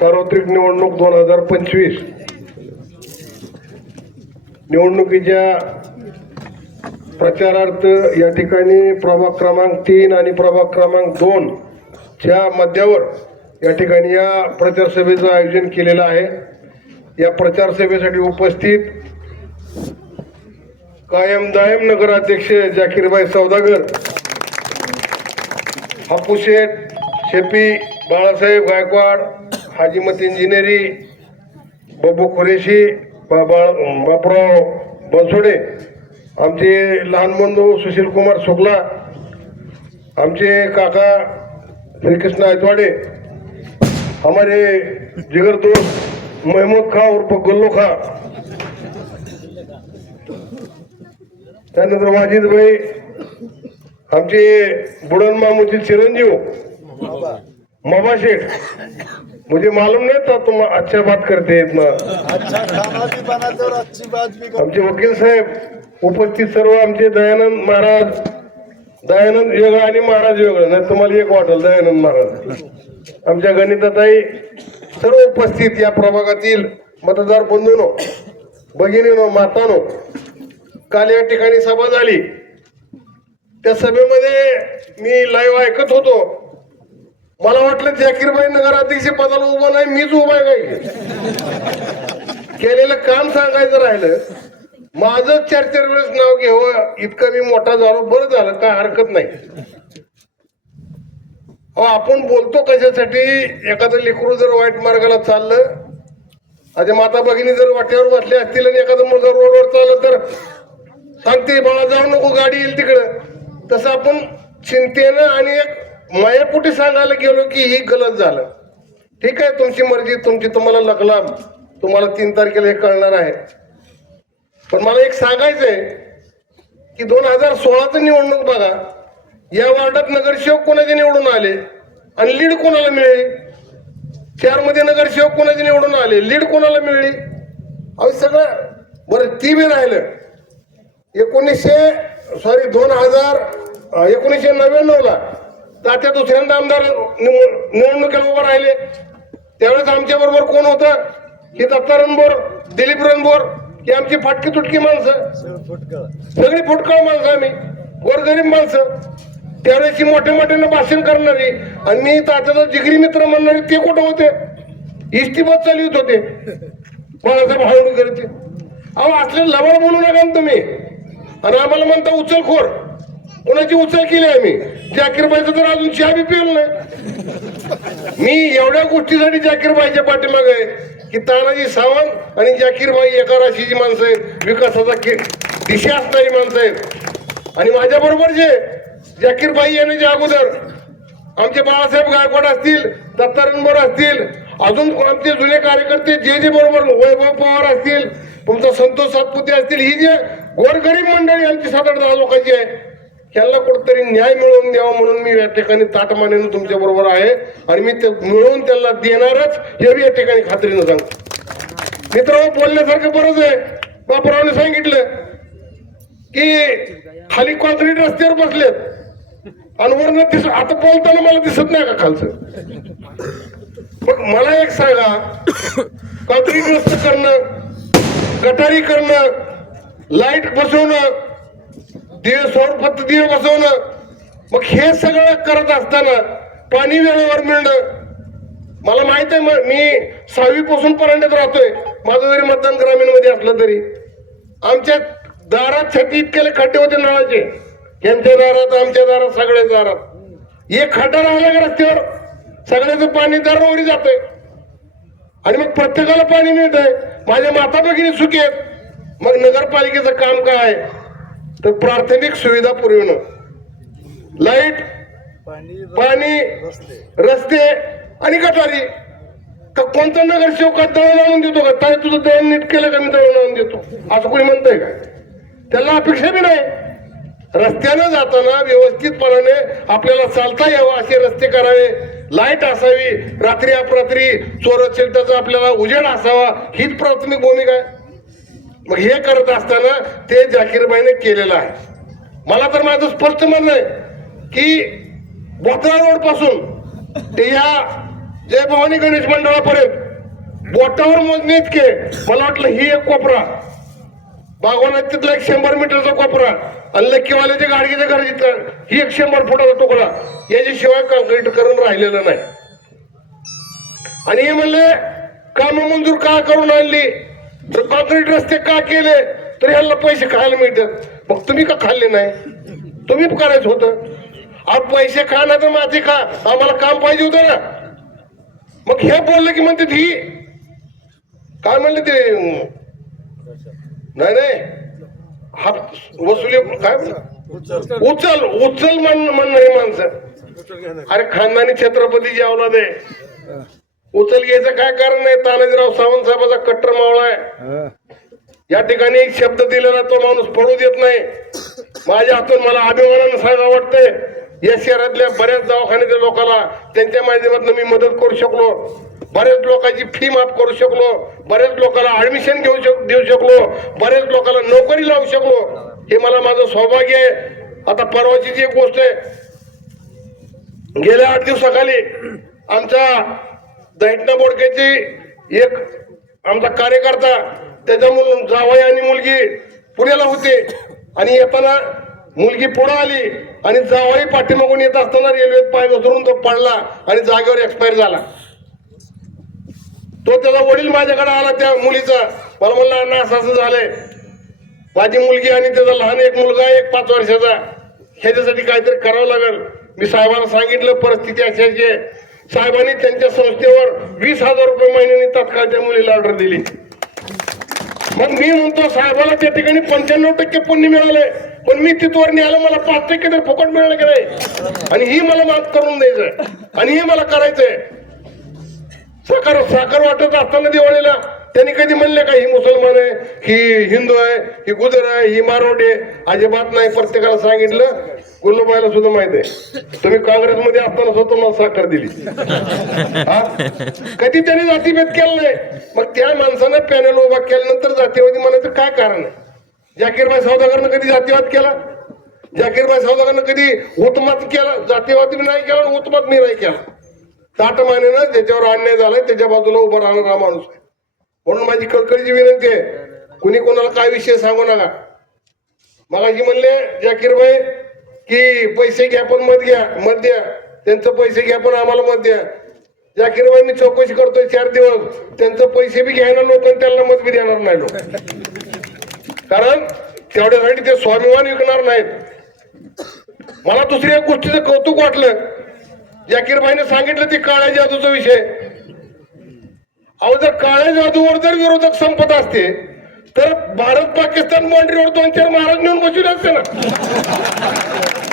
सार्वत्रिक निवडणूक दोन हजार पंचवीस. निवडणुकीच्या प्रचारार्थ या ठिकाणी प्रभाग क्रमांक तीन आणि प्रभाग क्रमांक दोन च्या मध्यावर या ठिकाणी या प्रचारसभेचं आयोजन केलेलं आहे. या प्रचारसभेसाठी उपस्थित कायम दायम नगराध्यक्ष जाकीरबाई सौदागर हापू शेठ शेपी बाळासाहेब गायकवाड हाजीमत इंजिनियरी बबू कुरेशी बाबा बापराव बनसोडे आमचे लहान बंधू सुशील कुमार शुक्ला आमचे काका श्रीकृष्ण आयतवाडे हमारे जिगर दोस्त महमूद खा उर्फ गुल्लू खा त्यानंतर माजिद भाई आमचे बुडन मामूचे चिरंजीव मामा शेठ मुझे मालूम नहीं था तुम अच्छा बात करते हैं इतना। अच्छा खाना भी बनाते और अच्छी बात भी करते। आमचे वकील साहेब उपस्थित सर्व आमचे दयानंद महाराज दयानंद वेगळं आणि महाराज वेगळं नाही तुम्हाला एक वाटेल दयानंद महाराज. आमच्या गणिताताई सर्व उपस्थित या प्रभागातील मतदार बंधूनो भगिनीनो मातानो काल या ठिकाणी सभा झाली. त्या सभेमध्ये मी लाईव्ह ऐकत होतो. मला वाटलं जाकीरबाई नगराध्यक्ष पदाला उभा नाही मीच उभा आहे केलेलं काम सांगायचं राहिलं. माझं चार चार वेळेस नाव घेऊ इतकं मी मोठा झालो बरं झालं काय हरकत नाही. अहो आपण बोलतो कशासाठी? एखादं लेकरू जर वाईट मार्गाला चाललं आता माता भगिनी जर वाट्यावर बसले असतील आणि एखादं मुलगा रोडवर चाललं तर सांगते बाळा जाऊ नको गाडी येईल तिकडं. तसं आपण चिंतेनं आणि एक मायापोटी सांगायला गेलो की ही गलत झालं. ठीक आहे तुमची मर्जी तुमची तुम्हाला लकलाम तुम्हाला तीन तारखेला हे कळणार आहे. पण मला एक सांगायचंय की दोन हजार सोळाचं निवडणूक बघा. या वार्डात नगरसेवक कोणाचे निवडून आले आणि लीड कोणाला मिळेल? चारमध्ये नगरसेवक कोणाचे निवडून आले? लीड कोणाला मिळली? अहो सगळं बरं ती बी राहिलं. एकोणीसशे सॉरी दोन हजार एकोणीसशे नव्याण्णवला तात्या दुसऱ्यांदा आमदार निवडणुकीला उभं राहिले. त्यावेळेस आमच्या बरोबर कोण होतं? ही दत्ता रणबोर दिलीप रणबोर ही आमची फाटकी तुटकी माणसं. सगळी फुटकळ सगळी फुटकाळ माणसं आम्ही. गोरगरीब माणसं. त्यावेळेस मोठ्या मोठ्यानं भाषण करणारी आणि मी तात्याचा जिगरी मित्र म्हणणारे ते कुठं होते? इस्तीबाद चालवित होते. बाळासाहेब हाळून करते अहो असले लवळ बोलू नका तुम्ही. आणि आम्हाला म्हणता उचलखोर. कोणाची उचल केली आम्ही जाकीरबाईचं तर अजून चहा बी पिवलं नाही. मी एवढ्या गोष्टीसाठी जाकीरबाईच्या पाठीमागे आहे की तानाजी सावंत आणि जाकीरबाई एका राशीची माणसं आहेत विकासाचा दिशा असणारी माणसं आहेत. आणि माझ्या बरोबर जे जाकीरबाई येण्याच्या अगोदर आमचे बाळासाहेब गायकवाड असतील दत्तारणबोर असतील अजून आमचे जुने कार्यकर्ते जे जे बरोबर वैभव पवार असतील तुमचा संतोष सातपुते असतील ही जे गोरगरीब मंडळी आमची सात आठ दहा लोकांची आहे ह्याला कुठतरी न्याय मिळवून द्यावा म्हणून मी या ठिकाणी ताटमानेनं तुमच्या बरोबर आहे. आणि मी ते मिळवून त्यांना देणारच हे या ठिकाणी खात्रीनं सांगतो. मित्र बोलण्यासारखं बरंच आहे. बापरावने सांगितलं की खाली कॉन्क्रीट रस्त्यावर बसलेत. आणि वरनं दिस आता बोलताना मला दिसत नाही का खालचं? मग मला एक सांगा कॉन्क्रीट रस्ते करणं गटारी करणं लाइट बसवणं देव सोड पत्त देव बसवणं. मग हे सगळं करत असताना पाणी वेळेवर मिळणं. मला माहीत आहे मग मी सहावी पासून परांड्यात राहतोय. माझं जरी मतदान ग्रामीणमध्ये असलं तरी. आमच्या दारात छती इतकेले खड्डे होते नळाचे. यांच्या दारात आमच्या दारात सगळ्या दारात. एक खड्डा राहिला का रस्त्यावर? सगळ्याचं पाणी दररोज जातंय. आणि मग प्रत्येकाला पाणी मिळतंय. माझ्या माता भगिनी सुखी आहेत. मग नगरपालिकेचं काम काय आहे? तर प्राथमिक सुविधा पुरवणं. लाइट पाणी रस्ते. आणि गटारी. का कोणता नगरसेवक दळण आणून देतो का? काय तुझं दळण नीट केलं का मी दळण आणून देतो? असं कोणी म्हणतंय का? त्याला अपेक्षा बी नाही. रस्त्यानं जाताना व्यवस्थितपणाने आपल्याला चालता यावं असे रस्ते करावे. लाइट असावी. रात्री अपरात्री चोर चिलटाचा आपल्याला उजेड असावा. हीच प्राथमिक भूमिका आहे. मग हे करत असताना ते जाकीरबाईने केलेलं आहे. मला तर माझं स्पष्ट म्हणणं आहे की बोथरा रोडपासून ते या जय भवानी गणेश मंडळापर्यंत बोटावर मोजणे इतके मला वाटलं ही एक कोपरा. बागवानात तिथला एक शंभर मीटरचा कोपरा आणि लक्कीवाल्याच्या घर घराची ही एक शंभर फुटाचा तुकडा. याच्याशिवाय कॉन्क्रीट करून राहिलेलं नाही. आणि हे म्हणले काम मंजूर का करून आणली? तर कॉन्क्रीट रस्ते का केले तर ह्याला पैसे खायला मिळतात. मग तुम्ही का खाल्ले नाही? तुम्ही करायचं होतं. आप पैसे खा ना तर माती खा. आम्हाला काम पाहिजे होतं ना. मग हे बोललं की म्हणते ही काय म्हणले ते? नाही नाही. हा वसुली काय उचल उचल म्हण हे माणसं. अरे खानदानी छत्रपती जी दे आहे उचल घ्यायचं काय कारण नाही? तानाजीराव सावंत साहेबाचा कट्टर मावळा आहे. या ठिकाणी एक शब्द दिलेला तो माणूस पडू देत नाही. माझ्या हातून मला अभिमानानं सांगा वाटतंय. या शहरातल्या बऱ्याच दवाखान्याच्या लोकांना त्यांच्या माध्यमातून मी मदत करू शकलो. बऱ्याच लोकांची फी माफ करू शकलो. बऱ्याच लोकांना ऍडमिशन घेऊ शक देऊ शकलो. बऱ्याच लोकांना नोकरी लावू शकलो. हे मला माझं सौभाग्य आहे. आता परवाची जी एक गोष्ट आहे. गेल्या आठ दिवसाखाली आमच्या दैटना बोडक्याची एक आमचा कार्यकर्ता त्याच्या मुल जावई आणि मुलगी पुण्याला होते. आणि येताना मुलगी पुढे आली आणि जावई पाठीमागून येत असताना रेल्वेत पाय घसरून तो पडला आणि जागेवर एक्सपायर झाला. तो त्याचा वडील माझ्याकडे आला त्या मुलीचा. मला म्हणला अण्णा असं असं झालंय. माझी मुलगी आणि त्याचा लहान एक मुलगा एक पाच वर्षाचा. ह्याच्यासाठी काहीतरी करावं लागेल. मी साहेबांना सांगितलं परिस्थिती अशाची आहे. साहेबांनी त्यांच्या संस्थेवर वीस हजार रुपये महिन्याने तात्काळ त्या मुलीला ऑर्डर दिली. मग मी म्हणतो साहेबाला त्या ठिकाणी पंच्याण्णव टक्के पुण्य मिळाले पण मी तिथवर न्यायला मला पाच टक्के तर फुकट मिळालं की नाही? आणि ही मला माफ करून द्यायचंय. आणि हे मला करायचंय. साखर साखर वाटत असताना दिवाळीला त्यांनी कधी म्हणले का ही मुसलमान आहे ही हिंदू आहे ही गुजर आहे ही मारवाडी आहे. अजिबात नाही प्रत्येकाला सांगितलं. गुल्लबाईला सुद्धा माहीत आहे. तुम्ही काँग्रेसमध्ये असताना स्वतः मला साखर दिली. हा? कधी त्यांनी जातीभेद केला नाही. मग त्या माणसानं पॅनल उभा केल्यानंतर जातीवादी म्हणायचं काय कारण आहे? जाकीरबाई सौदागरनं कधी जातीवाद केला? जाकीरबाई सौदागरनं कधी हुतमत केला? जातीवादी बी नाही केला हुतमत मी नाही केला. ताटमानेनं ज्याच्यावर अन्याय झालाय त्याच्या बाजूला उभा राहणारा माणूस आहे. म्हणून माझी कळकळीची विनंती आहे. कुणी कोणाला काय विषय सांगू नका. मगाशी म्हणले जाकीरबाई की पैसे घ्या पण मत घ्या मत द्या. त्यांचं पैसे घ्या पण आम्हाला मत द्या. जाकीरबाई मी चौकशी करतोय चार दिवस. त्यांचं पैसे बी घ्यायला लोक आणि त्यांना मत बी देणार नाही लोक. कारण तेवढ्यासाठी ते स्वाभिमान विकणार नाहीत. मला दुसऱ्या गोष्टीचं कौतुक वाटलं. जाकीरबाईने सांगितलं ती काळ्या जादूचा विषय. अहो जर काळ्या जादूवर जर विरोधक संपत असते तर भारत पाकिस्तान बाउंड्रीवर दोन चार महाराज नेऊन बसून असते ना.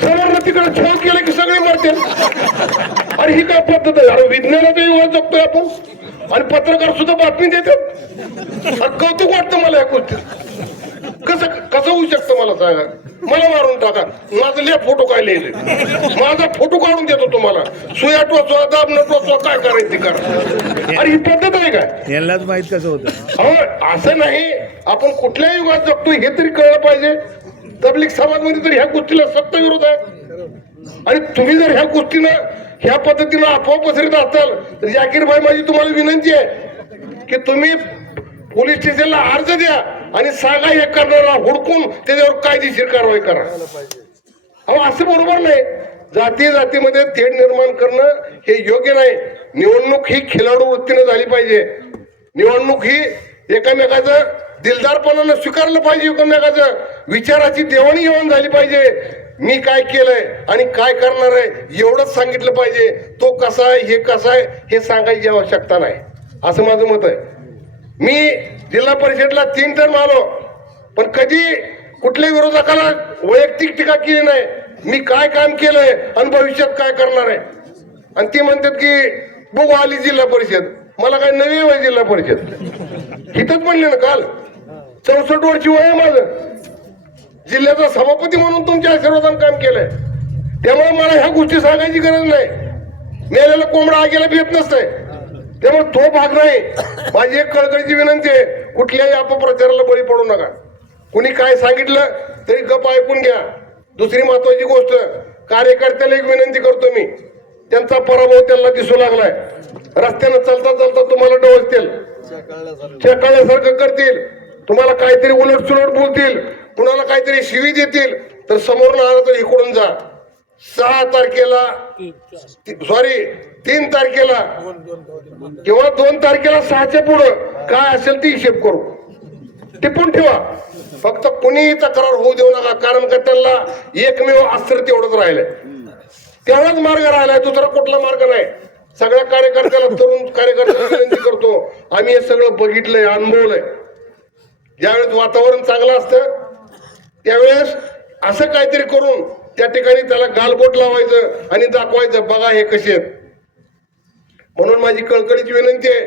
समोर तिकडे छेव केले की सगळे मरते अरे ही काय पद्धत आहे? अरे विज्ञानाचा युवा जगतोय आपण. आणि पत्रकार सुद्धा बातमी देतात. कौतुक वाटतं मला या गोष्टीत. कसं कसं होऊ शकतं मला सांगा? मला मारून टाका. माझं लिहा फोटो काय लिहिले माझा फोटो काढून देतो तुम्हाला. सुया टोचवा दाब न टोचवा काय करायचं करा. अरे ही पद्धत आहे काय यांनाच माहीत कसं होतं? अहो असं नाही. आपण कुठल्या युगात जगतो हे तरी कळलं पाहिजे. तबलिक समाजमध्ये तर ह्या गोष्टीला सक्त विरोध आहे. आणि तुम्ही जर ह्या गोष्टीनं ह्या पद्धतीनं अफवा पसरत असाल तर जाकीरबाई माझी तुम्हाला विनंती आहे की तुम्ही पोलीस स्टेशनला अर्ज द्या. आणि सांगा हे करणारा हुडकून त्याच्यावर कायदेशीर कारवाई करा. अहो असं बरोबर नाही. जाती जातीमध्ये थेट निर्माण करणं हे योग्य नाही. निवडणूक ही खिलाडू वृत्तीनं झाली पाहिजे. निवडणूक ही एकामेकाचं दिलदारपणानं स्वीकारलं पाहिजे एकमेकाचं. विचाराची देवाणघेवाण झाली पाहिजे. मी काय केलंय आणि काय करणार आहे एवढंच सांगितलं पाहिजे. तो कसा आहे हे कसा आहे हे सांगायची आवश्यकता नाही. असं माझं मत आहे. मी जिल्हा परिषदला तीन टर्म आलो हो. पण कधी कुठल्याही विरोधकाला वैयक्तिक टीका केली नाही. मी काय काम केलंय आणि भविष्यात काय करणार आहे? आणि ती म्हणतात की बघू आली जिल्हा परिषद. मला काय नवी वय जिल्हा परिषद? हिथंच म्हणले ना काल. चौसष्ट वर्षी वय आहे माझं. जिल्ह्याचा सभापती म्हणून तुमच्या आशीर्वादानं काम केलंय. त्यामुळे मला ह्या गोष्टी सांगायची गरज नाही. मेलेला कोंबडा आगेला भेट नसतंय. त्यामुळे तो भाग नाही. माझी एक कळकळीची विनंती आहे कुठल्याही अपप्रचाराला बळी पडू नका. कुणी काय सांगितलं तरी गप ऐकून घ्या. दुसरी महत्वाची गोष्ट कार्यकर्त्याला एक विनंती करतो मी. त्यांचा पराभव त्यांना दिसू लागलाय. रस्त्यानं चालता चालता तुम्हाला डवसतील कळल्यासारखं खेकळल्यासारखं करतील. तुम्हाला काहीतरी उलट सुलट बोलतील. कुणाला काहीतरी शिवी देतील. तर समोरून आलं तर इकडून जा. सहा तारखेला सॉरी तीन तारखेला. किंवा दोन तारखेला सहाच्या पुढं. काय असेल ती हिशेब करू. टिपून ठेवा. फक्त कुणीही तक्रार होऊ देऊ नका कारण का त्यांना एकमेव अस्त्र तेवढंच राहिलंय. तेवढाच मार्ग राहिलाय दुसरा कुठला मार्ग नाही. सगळ्या कार्यकर्त्याला तरुण कार्यकर्त्याला विनंती करतो आम्ही हे सगळं बघितलंय अनुभवलंय. ज्यावेळेस वातावरण चांगलं असतं त्यावेळेस असं काहीतरी करून त्या ठिकाणी त्याला गालबोट लावायचं आणि दाखवायचं बघा हे कसे आहेत. म्हणून माझी कळकळीची विनंती आहे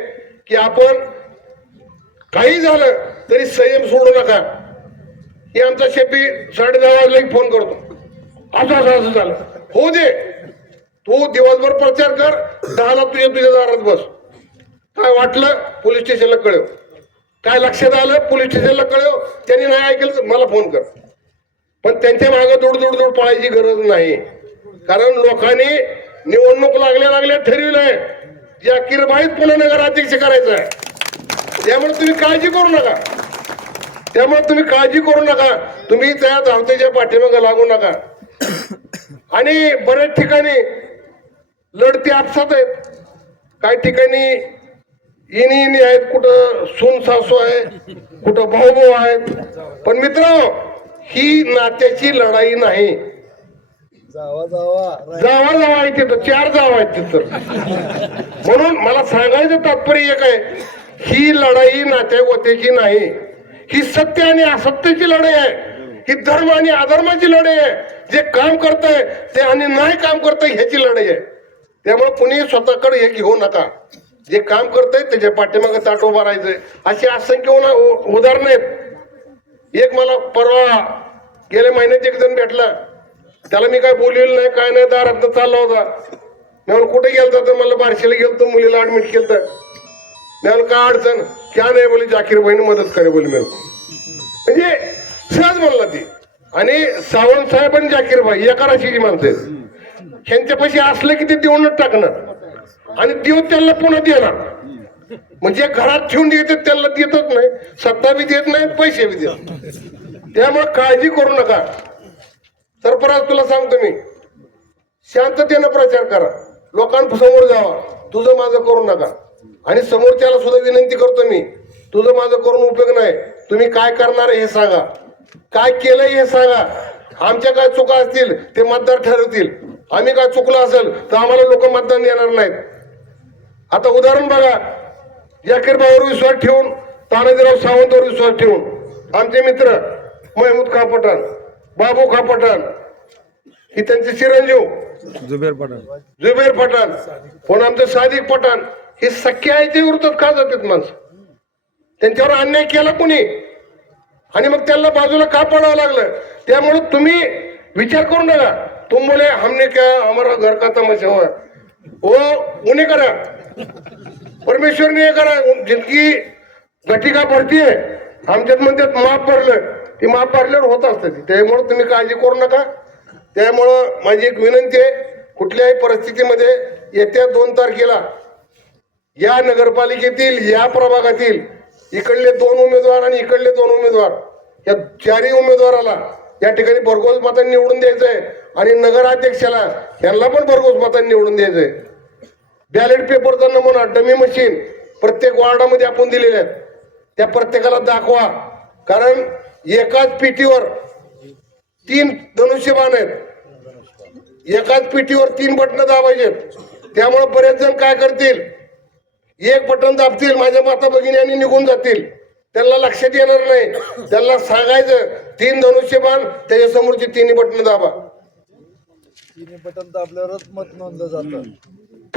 की आपण काही झालं तरी संयम सोडू नका. हे आमचा शेपी साडे दहा वाजला फोन करतो. असं असं असं झालं. होऊ दे. तू दिवसभर प्रचार कर. दहाला तुझ्या तुझ्या दारात बस. काय वाटलं? पोलीस स्टेशनला कळव. काय लक्षात आलं? पोलीस स्टेशनला कळव. त्यांनी नाही ऐकलं तर मला फोन कर. पण त्यांच्या मागे दोड दोड दोड पाळायची गरज नाही. कारण लोकांनी निवडणूक लागल्या लागल्या ठरविलंय. जाकीरबाईत पुन्हा नगराध्यक्ष करायचं आहे. त्यामुळे तुम्ही काळजी करू नका. त्यामुळे तुम्ही काळजी करू नका. तुम्ही त्या धावतेच्या पाठीमागे लागू नका. आणि बऱ्याच ठिकाणी लढती आपसात आहेत. काही ठिकाणी इनी इनी आहेत कुठं सून सासू आहे कुठं भाऊ भाऊ आहेत. पण मित्र ही नात्याची लढाई नाही. जावा जावा जावा जावा आहे तिथं. चार जावा आहेत तिथं. म्हणून मला सांगायचं तात्पर्य एक आहे ही लढाई नात्यागोत्याची नाही. ही सत्य आणि असत्याची लढाई आहे. ही धर्म आणि अधर्माची लढाई आहे. जे काम करतंय ते आणि नाही काम करतंय ह्याची लढाई आहे. त्यामुळे कुणी स्वतःकडे हे घेऊ नका. जे काम करतंय त्याच्या पाठीमागे ताट उभा राहायचंय. अशी असंख्य उना- उ- उदाहरणं आहेत. एक मला परवा गेल्या महिन्यात एक जण भेटला. त्याला मी काय बोललेलं नाही काय नाही दारात चालला होता. मी म्हणलं कुठे गेलता तर मला बारशेला गेलतो मुलीला ऍडमिट केलं मी म्हणलं काय अडचण? क्या नाही बोली जाकीर बहिणी मदत करे बोली मी म्हणजे सहज म्हणला ती. आणि सावंत साहेब आणि जाकीर भाई एका राशीची माणसं आहेत. ह्यांच्यापाशी असलं की ते देऊनच टाकणार. आणि देव त्यांना पुन्हा देणार. म्हणजे घरात ठेवून देतात त्यांना देतच नाही. सत्ता बी देत नाही पैसे बी देत त्यामुळे काळजी करू नका. सरपराज तुला सांगतो मी. शांततेनं प्रचार करा. लोकांसमोर जावा. तुझं माझं करू नका. आणि समोरच्याला सुद्धा विनंती करतो मी. तुझं माझं करून उपयोग नाही. तुम्ही काय करणार आहे हे सांगा. काय केलंय हे सांगा. आमच्या काय चुका असतील ते मतदार ठरवतील. आम्ही काय चुकलं असेल तर आम्हाला लोक मतदान देणार नाहीत. आता उदाहरण बघा. जाकीरबाईवर विश्वास ठेवून तानाजीराव सावंतवर विश्वास ठेवून आमचे मित्र महमूद कापटार बाबू खा पठाण ही त्यांचे चिरंजीव. जुबेर पठाण. जुबेर पठाण. कोण आमचं सादिक पठाण. हे सख्या आईच्या विरोधात का जातात माणसं? त्यांच्यावर अन्याय केला कोणी? आणि मग त्यांना बाजूला का पडावं लागलं? त्यामुळे तुम्ही विचार करू नका. तुम बोले हमने क्या हमारा घर का तमाशा हुआ? वो उन्हें करा. परमेश्वर ने हे करा. जिनकी घटिका भरती आहे आमच्यात म्हणतात माप भरलं ती माप होत असतं ती. तुम्ही काळजी करू नका. त्यामुळं माझी एक विनंती आहे कुठल्याही परिस्थितीमध्ये येत्या दोन तारखेला या नगरपालिकेतील या प्रभागातील इकडले दोन उमेदवार आणि इकडले दोन उमेदवार या चारही उमेदवाराला या ठिकाणी भरघोस मतांनी निवडून द्यायचंय आणि नगराध्यक्षाला यांना पण भरघोस मतांनी निवडून द्यायचंय. बॅलेट पेपरचा नमुना डमी मशीन प्रत्येक वार्डामध्ये आपण दिलेल्या आहेत. त्या प्रत्येकाला दाखवा. कारण एकाच पिटीवर तीन धनुष्यबाण आहेत. एकाच पिटीवर तीन बटणं दाबायचे त्यामुळे बरेच जण काय करतील? एक बटन दाबतील माझ्या माता भगिनी आणि निघून जातील. त्यांना लक्षात येणार नाही. त्यांना सांगायचं तीन धनुष्यबाण त्याच्या समोरची तिन्ही बटणं दाबा. तिन्ही बटन दाबल्यावरच मत नोंदलं जातं.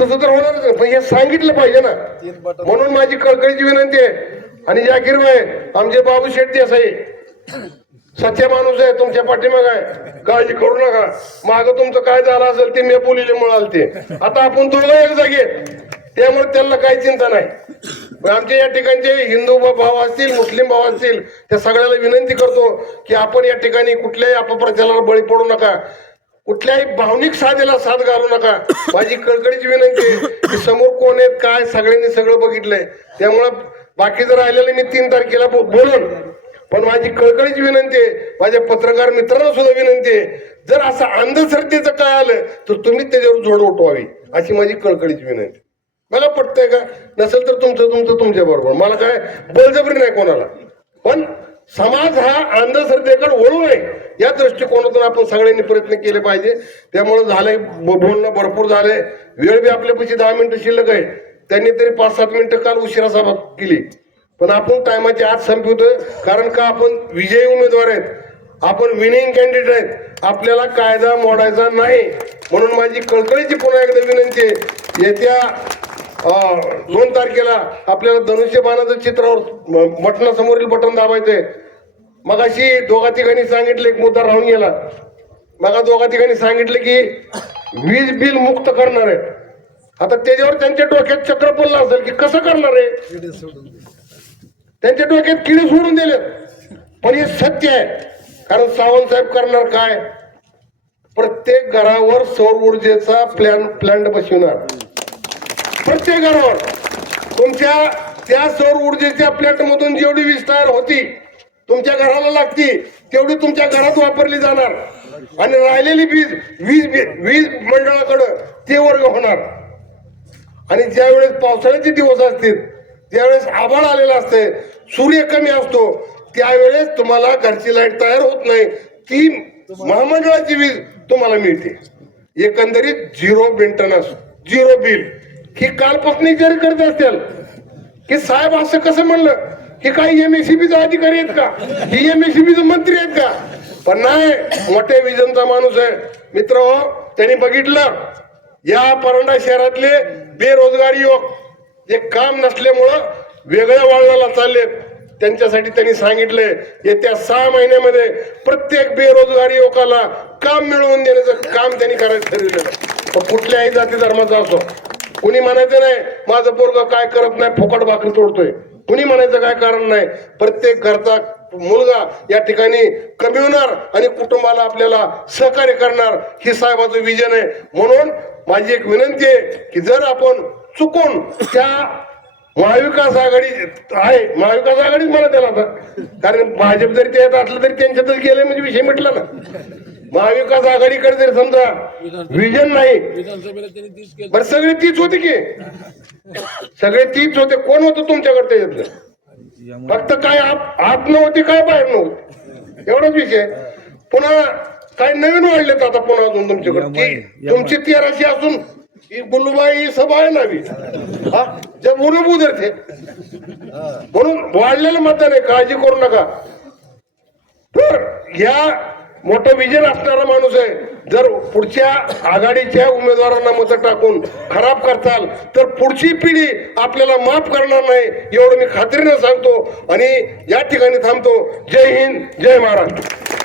तसं तर होणारच. पण हे सांगितलं पाहिजे ना. तीन बटन म्हणून माझी कळकळीची विनंती आहे. आणि जाकीर भाई आमचे बाबू शेट्टी देसाई सत्य माणूस आहे तुमच्या पाठीमाग आहे. काळजी करू नका. माग तुमचं काय झालं असेल ते मी बोलिले मिळाल ते आता आपण दोघं एक जागी त्यामुळे त्यांना काही चिंता नाही. आमच्या या ठिकाणचे हिंदू भाव असतील मुस्लिम भाव असतील त्या सगळ्याला विनंती करतो की आपण या ठिकाणी कुठल्याही अपप्रचाराला बळी पडू नका. कुठल्याही भावनिक साधेला साथ घालू नका. माझी कळकळीची विनंती आहे की समोर कोण आहेत काय सगळ्यांनी सगळं बघितलंय. त्यामुळं बाकीचं राहिलेलं मी तीन तारखेला बोलून पण माझी कळकळीची विनंती आहे माझ्या पत्रकार मित्रांना सुद्धा विनंती आहे जर असं अंधश्रद्धेचं काय आलं तर तुम्ही त्याच्यावर जोड उठवावी अशी माझी कळकळीची विनंती मला पटतंय का? नसेल तर तुमचं तुमचं तुमच्या बरोबर. मला काय बळजबरी नाही कोणाला. पण समाज हा अंधश्रद्धेकडे वळू नये या दृष्टिकोनातून आपण सगळ्यांनी प्रयत्न केले पाहिजे. त्यामुळे झालंय बोलणं भरपूर झालंय. वेळ बी आपल्यापाशी दहा मिनिटं शिल्लक आहे. त्यांनी तरी पाच सात मिनिटं काल उशिरा सभा केली. पण आपण टायमाची आज संपवतोय कारण का आपण विजयी उमेदवार आहेत आपण विनिंग कॅन्डिडेट आहेत आपल्याला कायदा मोडायचा नाही. म्हणून माझी कळकळीची पुन्हा एकदा विनंती आहे येत्या दोन तारखेला आपल्याला धनुष्यबाणाचं चित्रावर म- बटनासमोरील बटन दाबायचंय. मगाशी दोघा ठिकाणी सांगितलं एक मुद्दा राहून गेला. मग दोघा ठिकाणी सांगितलं की वीज बिल मुक्त करणार आहे आता त्याच्यावर त्यांच्या डोक्यात चक्र पडलं असेल की कसं करणार आहे? त्यांच्या डोक्यात किडे सोडून दिले पण हे सत्य आहे. कारण सावंत साहेब करणार काय? प्रत्येक घरावर सौर ऊर्जेचा प्लॅन प्लॅन्ट बसविणार. प्रत्येक घरावर. तुमच्या त्या सौर ऊर्जेच्या प्लॅन्ट मधून जेवढी वीज तयार होती तुमच्या घराला लागती तेवढी तुमच्या घरात वापरली जाणार. आणि राहिलेली वीज वीज वीज मंडळाकडं ते वर्ग होणार. आणि ज्या वेळेस पावसाळ्याचे दिवस असतील त्यावेळेस आभाळ आलेलं असते सूर्य कमी असतो त्यावेळेस तुम्हाला घरची लाइट तयार होत नाही. ती महामंडळाची वीज तुम्हाला मिळते. एकंदरीत झिरो मेंटेनन्स झिरो बिल. ही कालपासून जारी करत असतील की साहेब असं कसं म्हणलं की काही एमएससीबीचा अधिकारी आहेत का? ही एमएससीबीचे मंत्री आहेत का? पण नाही मोठ्या विजनचा माणूस आहे. मित्र हो त्यांनी बघितलं या परांडा शहरातले बेरोजगार युवक जे काम नसल्यामुळं वेगळ्या वळणाला चाललेत. त्यांच्यासाठी त्यांनी सांगितले येत्या सहा महिन्यामध्ये प्रत्येक बेरोजगार युवकाला काम मिळवून देण्याचं काम त्यांनी करायचं ठरवलेलं कुठल्याही जाती धर्माचा असो कुणी म्हणायचं नाही माझं पोरग काय करत नाही फुकट भाकरी तोडतोय. कुणी म्हणायचं काय कारण नाही. प्रत्येक घरचा मुलगा या ठिकाणी कमी होणार आणि कुटुंबाला आपल्याला सहकार्य करणार हे साहेबाचं विजन आहे. म्हणून माझी एक विनंती आहे की जर आपण चुकून त्या महाविकास आघाडी आहे महाविकास आघाडीच मला त्याला आता. कारण भाजप जरी त्यात असलं तरी त्यांच्यातच गेले म्हणजे विषय मिटला ना. महाविकास आघाडीकडे जरी समजा विजन नाही विधानसभेला त्यांनी तीच केलं. बरं सगळे तीच होते की? सगळे तीच होते. कोण होतं तुमच्याकडे त्याच्यातलं? फक्त काय आत नव्हते काय बाहेर नव्हते? एवढाच विषय पुन्हा काय नवीन वाढलेत आता पुन्हा अजून तुमच्याकडे? की तुमची तेराशे असून ही गुल्लुबाई सभा आहे हा जब उलूब उधर थे म्हणून वाढलेलं मतदान आहे काळजी करू नका. तर या मोठं विजन असणारा माणूस आहे जर पुढच्या आघाडीच्या उमेदवारांना मतं टाकून खराब करताल तर पुढची पिढी आपल्याला माफ करणार नाही एवढं मी खात्रीनं सांगतो आणि या ठिकाणी थांबतो. जय हिंद जय महाराष्ट्र.